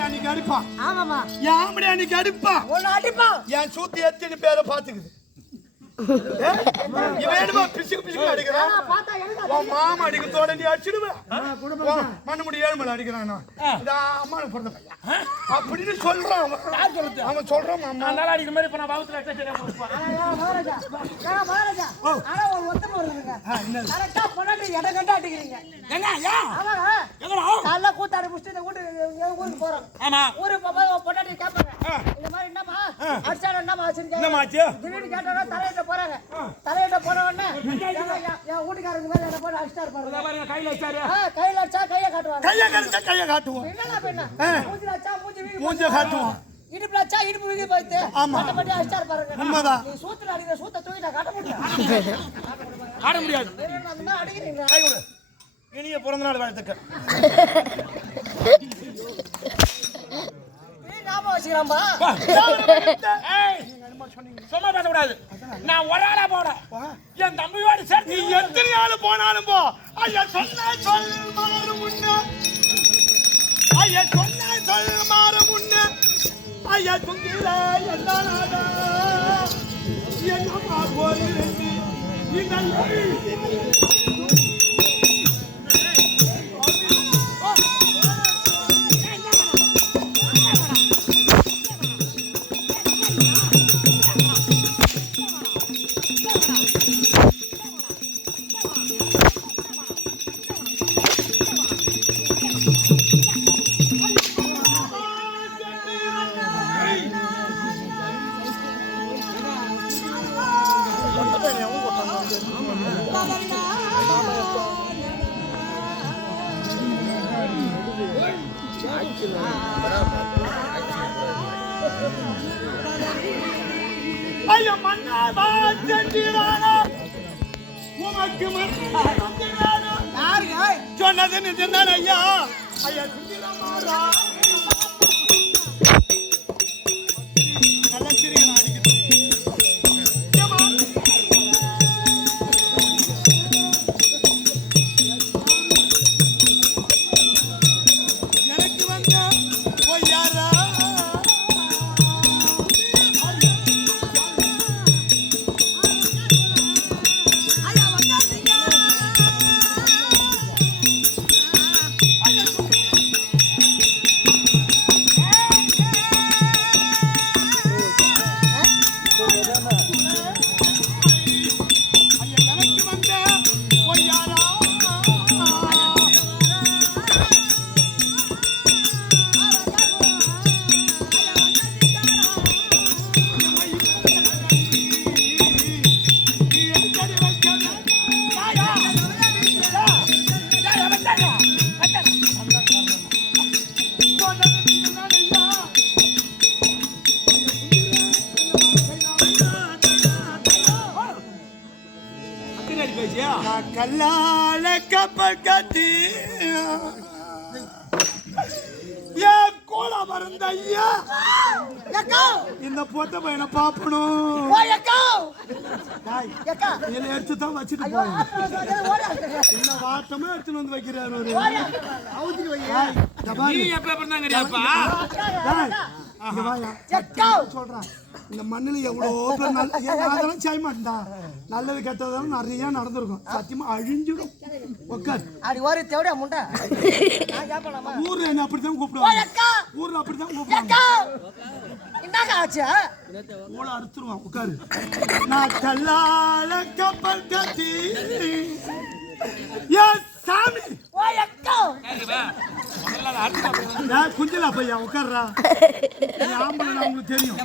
ஆம்பளை அன்னைக்கு அடிப்பான். ஆமாமா. என் ஆம்பளை அன்னைக்கு அடிப்பான். உன்னை அடிப்பான். என் சூத்தி எத்தனை பேரை பாத்துக்குது. இவன் என்னமா பிசுக்கு பிசுக்கு அடிக்கிறான். உன் மாமா அடிக்கிறதோட நீ அடிச்சிடுவேன். மண்ணு முடி ஏழுமலை அடிக்கிறான். இந்த அம்மானுக்கு பிறந்த பையன் அப்படின்னு சொல்றான். அவன் சொல்றான் மாமா நல்லா அடிக்கிற மாதிரி. இப்ப நான் பாவத்துல கூத்தாடி முடிச்சுட்டு ஊருக்கு போறோம். ஊருக்கு பொண்டாட்டி கேட்பாங்க இந்த மாதிரி என்னமா அடிச்சாரு என்னமா ஆச்சு திடீர்னு கேட்டோட தலையிட்ட போறாங்க. தலையிட்ட போன உடனே என் வீட்டுக்காரங்க மேல என்ன போட்டு அடிச்சாரு பாருங்க. கையில அடிச்சா கையை காட்டுவாங்க. கையை காட்டுவோம். என்னடா பெண்ணா மூஞ்சில அடிச்சா மூஞ்சி காட்டுவோம். இடுப்புல அடிச்சா இடுப்பு வீங்கி போயிட்டு மட்டப்பட்டி அடிச்சாரு பாருங்க. உண்மைதான். நீ சூத்துல அடிக்கிற சூத்த தூக்கி நான் காட்ட முடியும். காட்ட முடியாது. அந்த அடிக்கிறீங்க. கை கொடு. இனிய பிறந்த நாள் வாழ்த்துக்கள். ஞாபகம் வச்சுக்கிறான்பா. சும்மா பேசக்கூடாது. நான் ஒரு ஆளா போறேன். என் தம்பியோடு சேர்த்து நீ எத்தனை ஆளு போனாலும் போ. ஐயா சொன்ன சொல் மாறு முன்ன. ஐயா சொன்ன சொல் மாறு முன்ன. ஐயா துங்கில என்னாடா என்னமா போறது இந்த ஐயா மன்னா வாச்சந்திரானா உமக்கு மன்னா யாரு சொன்னது நிஜம்தான் ஐயா. ஐயா சுந்திரமாரா நல்லா சிரிக்கிறான். எனக்கு வந்த பொய்யாரா கல்லால கப்பல் கட்டி கோலா மறந்த ஐயா இந்த பொட்ட பையனை பாப்பணும். எடுத்துதான் வச்சுட்டு போய் என்ன வாட்டமா எடுத்துன்னு வந்து வைக்கிறாரு. சொல்றான் இந்த மண்ணில் எவ்வளோ பேர் அதெல்லாம் செய்ய மாட்டேன். நல்லது கெட்டதெல்லாம் நிறைய நடந்திருக்கும். சத்தியமா அழிஞ்சிடும். ஊர்ல என்ன அப்படித்தான் கூப்பிடுவாங்க. ஊர்ல அப்படித்தான் கூப்பிடுவாங்க. அறுத்துருவான். உட்காரு. நான் கல்லால கப்பல் கட்டி சாமி குஞ்சலா பையா உட்கார்றா. உங்களுக்கு தெரியும்.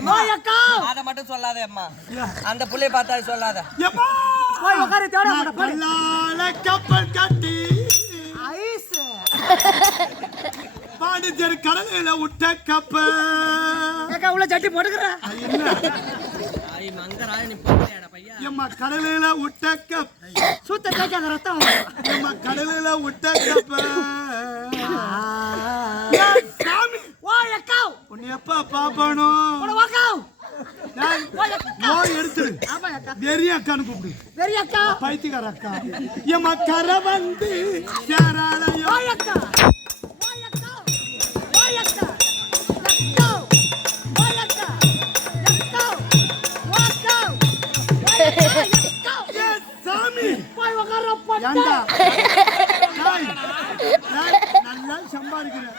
அத மட்டும் சொல்லாத அம்மா. அந்த புள்ளைய பார்த்தா சொல்லாத. கப்பல் கட்டி பாண்டிச்சேரி கடலையில விட்ட கப்பல் உள்ள சட்டி போட்டுக்கிற கடலையில விட்ட கப் சுத்த தேய்க்காத ரத்தம். கடலையில விட்ட கப்ப சாமி உன்னை எப்ப பாப்பணும். எடுத்துரு. வெறி அக்கான்னு கூப்பிடு. பைத்தியக்கார அக்கா. என் மக்கரை வந்து சேராளையோ போய் உட்கார போட்ட ஏண்டா நல்லா சம்பாதிக்கிறேன்.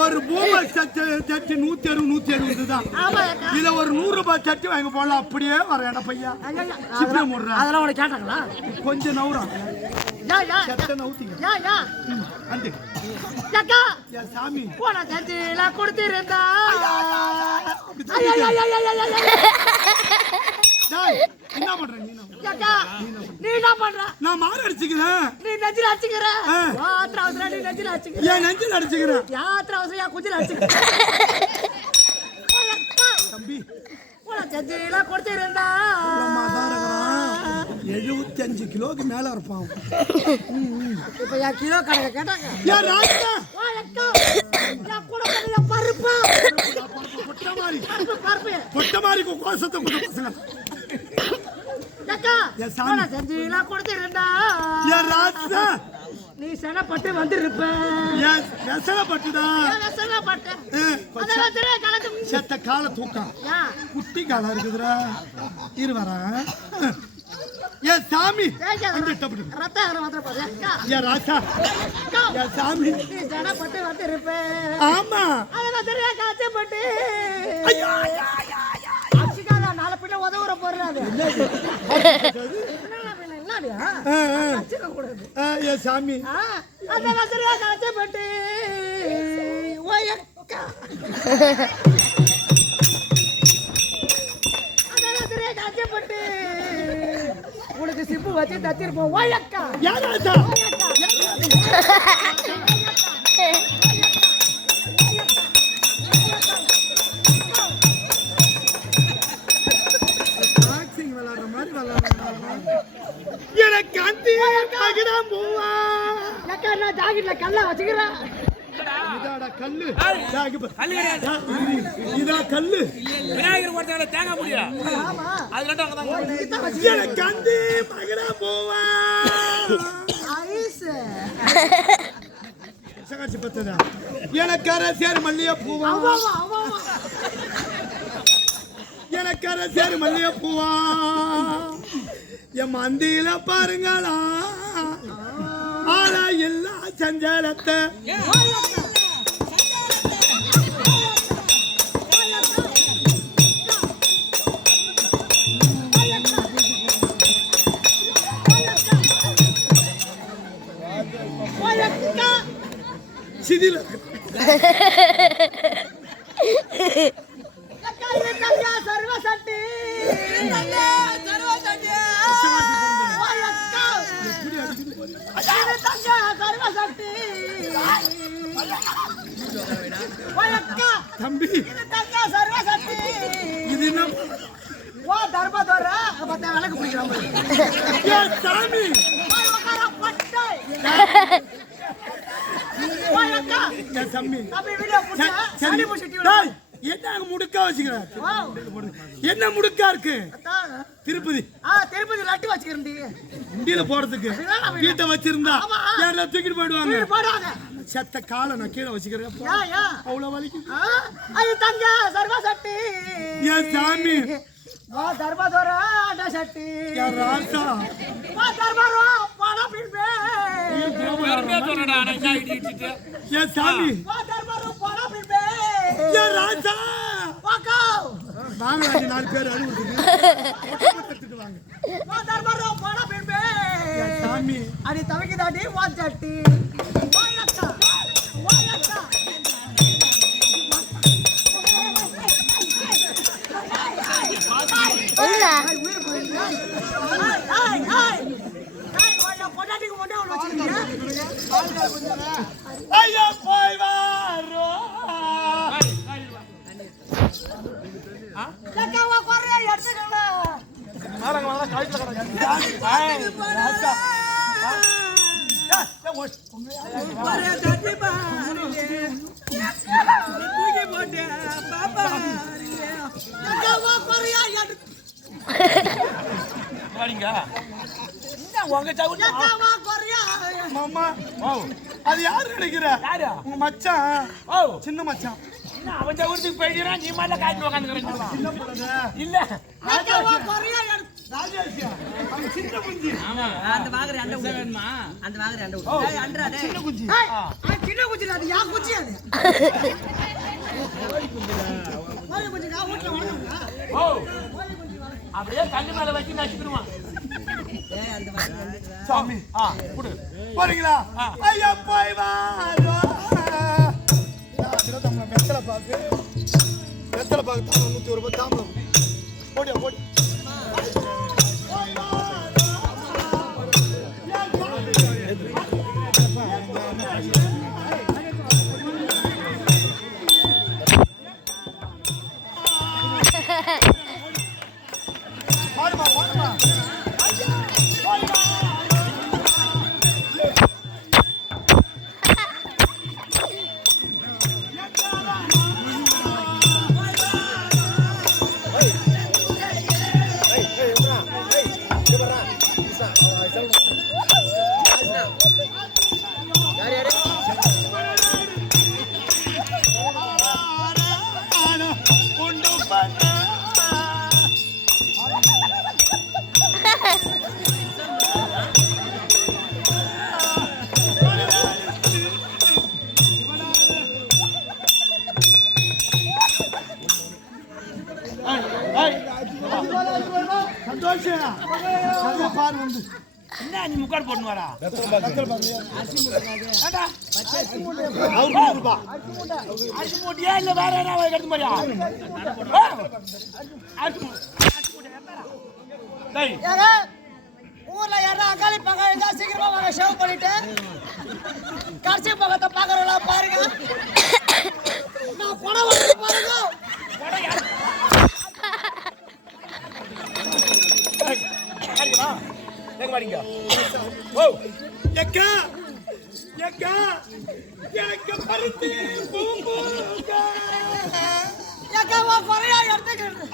ஒரு பூமர் சட்டி 160 தான். இதுல ஒரு 100 ரூபாய் சட்டி வாங்க போடலாம். அப்படியே வர இடம் பையா அதெல்லாம் உனக்கு கேட்டாங்களா? கொஞ்சம் நவுறா சாமி கொடுத்திருந்தா என்ன பண்ற நீ என்ன பண்ற? நான் மாறு அடிச்சுக்கிறேன். நீ நெஞ்சில அடிச்சுக்கிற. நீ நெஞ்சில அடிச்சுக்கிற. ஏன் நெஞ்சில அடிச்சுக்கிறேன்? யாத்திரை அவசரம் யா குஞ்சில அடிச்சுக்கிற. தம்பி உனக்கு நெஞ்சில கொடுத்திருந்தா 75 கிலோக்கு மேல இருப்பான். இப்ப யா கிலோ கணக்கு கேட்டாங்க. ஏன் ராஜா கூட பருப்பு பொட்ட மாதிரி கோசத்தை பசங்க கொடுத்திருந்தா நீ செனப்பட்டு வந்திருப்ப. செத்த கால தூக்கம் குட்டி காலம் இருக்குதுரா. இரு வரா ஏன் சாமி சாமி செனப்பட்டு வந்திருப்ப. ஆமா காய்ச்சப்பட்டு நாலு பிள்ளை உதவுற போறாது. சாமி காய்ச்சப்பட்டு காய்ச்சப்பட்டு உனக்கு சிப்பு வச்சு தச்சிருப்போம். ஓயக்கா எனக்கு அந்தி மகிடம் பூவா நான் ஜாக்கெட்ல கல்லா வச்சுக்கிறேன். இதாடா கல்லு. இதா கல்லு. விநாயகர் போட்டால தேங்காய் முடியா? ஆமா அது ரெண்டும் அங்கதான். எனக்கு அந்தி மகிடம் பூவா ஐஸ் சகாட்சி பத்ததா எனக்கு அரசியர் மல்லிய பூவா. எனக்கு அரசியர் மல்லிய பூவா என் மந்தியில பாருங்களா ஆனா எல்லா சஞ்சலத்தை சிதில சர்வசக்தி தம்பி சர்வசக்தி இது என்ன தர்மதோர விளக்கு பிடிக்கிறாங்க. சாமி என்ன முடுக்கா வச்சுக்கிறேன்? என்ன முடுக்கா இருக்கு? திருப்பதி திருப்பதி லட்டு வச்சுக்கிறேன். இந்தியில போறதுக்கு வீட்டை வச்சிருந்தா யாரெல்லாம் தூக்கிட்டு போயிடுவாங்க. செத்த காலை நான் கீழே வச்சுக்கிறேன். அவ்வளவு வலிக்குது. தங்க சர்வசக்தி ஏன் சாமி தர்மதோர சக்தி ராசா தர்மரோ பண பின்பே ஏன் சாமி தர்மரோ பண பின்பே ஏன் ராசா வாங்க 4 பேர் எடுத்துட்டு வாங்க. தர்மரோ பண பின்பே சாமி அடி தவிக்குதாடி வாச்சட்டி பொட்டாட்டிக்கு மட்டும் அவள் வச்சுக்கிட்டீங்க. ஐயா போய் வாரோ எடுத்துக்கலாம். மாமா அது யாரு நினைக்கிற? உங்க மச்சான் சின்ன மச்சான். அவன் சவுரத்துக்கு போயிடுறான். நீ மேல காய்ச்சி உட்காந்து சின்ன பொண்ணு இல்ல ராஜேஷ் அவன் சின்ன குஞ்சு. அந்த வாங்குற அண்டை வேணுமா? அந்த வாங்குற அண்டை விடு. ஏய் அண்டா டேய். சின்ன குஞ்சு. சின்ன குச்சி அது யா குச்சி அது கோழி குச்சி நான் வீட்டுல வளர்க்கறா. ஓ அப்படியே கண்ணு மேல வச்சு நச்சுக்குருவான். ஏய் அந்த வாங்குற சாமி குடு. போறீங்களா? ஐயா போய் வாரோ. நான் நம்ம வெத்தலை பாக்கு தாம 100 ரூபாய் தாம. போடியா போடி. பாடுமா பாடுமா. சந்தோஷம் பாரு வந்து என்ன நீ முக்காடு போட்டு வரா? அரிசி மூட்டையா இல்ல வேற என்ன எடுத்து மாதிரியா? ஏங்க ஊர்ல யாரா அகாலி பகம் இருந்தா சீக்கிரமா வாங்க ஷேவ் பண்ணிட்டு கடைசி பகத்தை பாக்குறவங்கள பாருங்க. நான் பணம் வாங்கி பாருங்க. எக்கா எக்கா எனக்கு பருத்தி பூம்பூங்க. ஏக்கா குறையா எடுத்துக்கிறது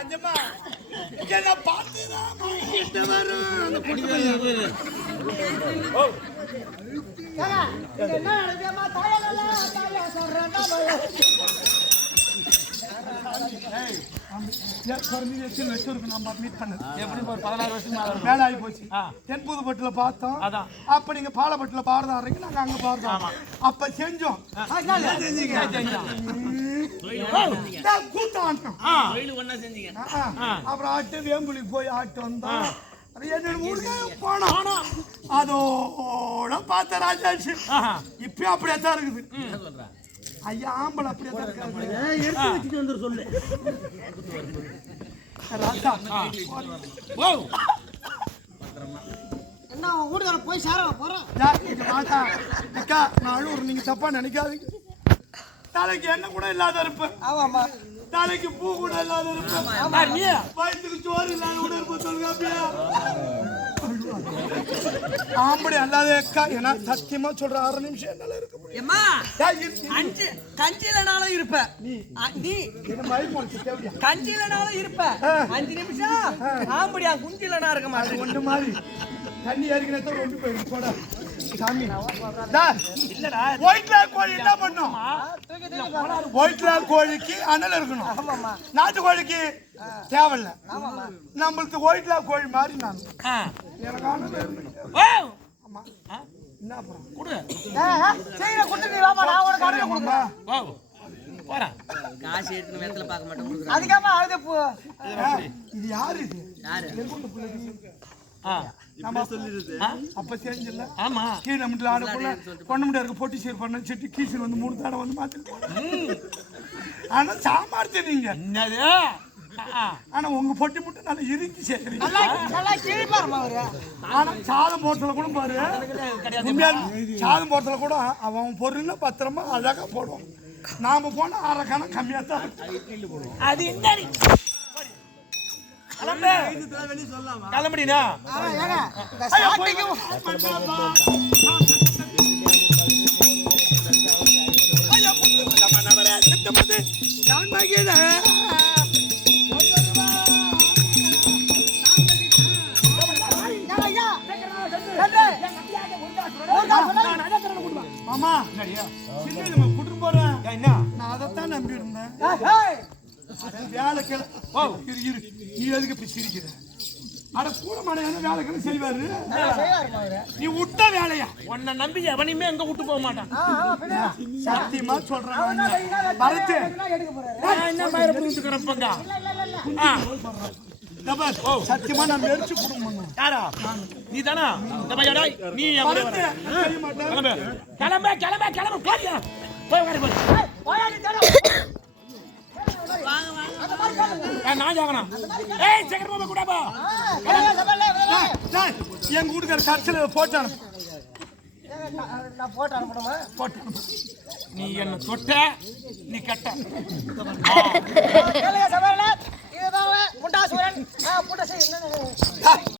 அஞ்சம்மா என்ன பார்த்துதான் கிட்ட வரும் அந்த குடிமையா. என்ன நடக்குமா தாயா சொல்றேன் தென்புதுப்பட்டுல பார்த்தோம். அப்ப நீங்க பாலப்பட்டுல பாரதாடுறீங்க, நாங்க அங்க பாரதோம். அப்ப செஞ்சோம் கூட்டம். அப்புறம் ஆட்டு வேம்புலிக்கு போய் ஆட்டு வந்தோம். என்னோட ஊருக்கு போனோம். அதோட பார்த்த ராஜாச்சு இப்பயும் அப்படியே தான் இருக்குது. ஐயா ஆம்பளை அப்படியே தான் இருக்காது. சொல்லு என்ன வீட்டுக்கார போய் சேர போறோம். நீங்க தப்பா நினைக்காதீங்க. தலைக்கு என்ன கூட இல்லாத இருப்பேன். ஆமாமா தலைக்கு பூ கூட இல்லாத இருப்பேன். வயிற்றுக்கு சோறு இல்லாத கூட இருப்பேன். சொல்லுங்க ஆம்பளை அல்லாத அக்கா ஏன்னா சத்தியமா சொல்ற 6 நிமிஷம் என்னால இருக்க முடியும். கஞ்சிலனாலும் இருப்ப நீ கஞ்சிலனாலும் இருப்ப 5 நிமிஷம் ஆம்படியா குஞ்சிலனா இருக்க மாட்டேன். ஒன்று மாதிரி தண்ணி ஏறிக்கினே ஒன்று போயிடும் போட சாமி. இல்லடா ஒயிட்லா கோழி என்ன பண்ணும்? ஒயிட்லா கோழிக்கு அனல் இருக்கணும், நாட்டு கோழிக்கு தேவையில்ல. நம்மளுக்கு ஒயிட்லா கோழி மாதிரி நான் எனக்கு அனல் இருக்கணும். ஆமா என்ன அப்புறம் கொடு சீக்கிரம் கொடுத்து வாமா நான் ஒரு காரணம் கொடுக்குறேன். போறா காசு எடுத்து வெத்தல பார்க்க மாட்டேன். அதுக்காம அழுது போ. இது யாரு? இது யாரு? அப்ப தெரிஞ்சல. ஆமா கீழே மட்டும் ஆடக்குள்ள பொண்ணு முடியாது பொட்டி சீர் பண்ண செட்டு கீசர் வந்து 3 தடவை வந்து மாத்திட்டு. ஆனா சாமர்த்தியம் நீங்க என்னது? ஆனா உங்க பொட்டி மட்டும் நல்லா இறுக்கி சேர்க்கிறீங்க. நல்லா கிழிப்பாருமா அவரு. ஆனா சாதம் போட்டதுல கூட பாரு, சாதம் போட்டதுல கூட அவன் பொருள் பத்திரமா அழகா போடுவான். நாம போனா 1/2 கணம் கம்மியா தான் அது என்ன கிளம்படினா மாமா கூட்டு போறேன். நான் அதைத்தான் நம்பி இருந்தேன். வேலைக்கிழமை இரு நீ எதுக்கு இப்படி சிரிக்கிற அட கூட மாடையான வேலைக்கிழமை செய்வாரு செய்வாருமா அவரு. நீ விட்ட வேலையா உன்னை நம்பி எவனையுமே எங்க விட்டு போக மாட்டான். சத்தியமா சொல்றேன் அவர்தான் வெயினா பரத்து எடுக்க போறாரு. நான் என்ன பயிர புரிஞ்சுக்கிறப்பங்க சத்தியமா நான் மெரிச்சு குடும்பம் யாரா நீ தானா இந்த பையடா நீ எவரே வர கிளம்பு கிளம்பு கிளம்பு போடியா போய் உட்காரு போய் ஏய், போயாடி தேடு. அந்த மாதிரி கேளுங்க. நான் ஜாகணும் ஏய் சீக்கிரமா போய் கூடா போ கேளுங்க, சபையில இவரே. எங்க வீட்டுக்கார சர்ச்சில் போட்டான் நான் போட்டு அனுப்பணுமா? நீ என்ன தொட்ட நீ கட்ட கேளுங்க, சபையில இதுதான் முண்டாசுரன். புண்டசை என்ன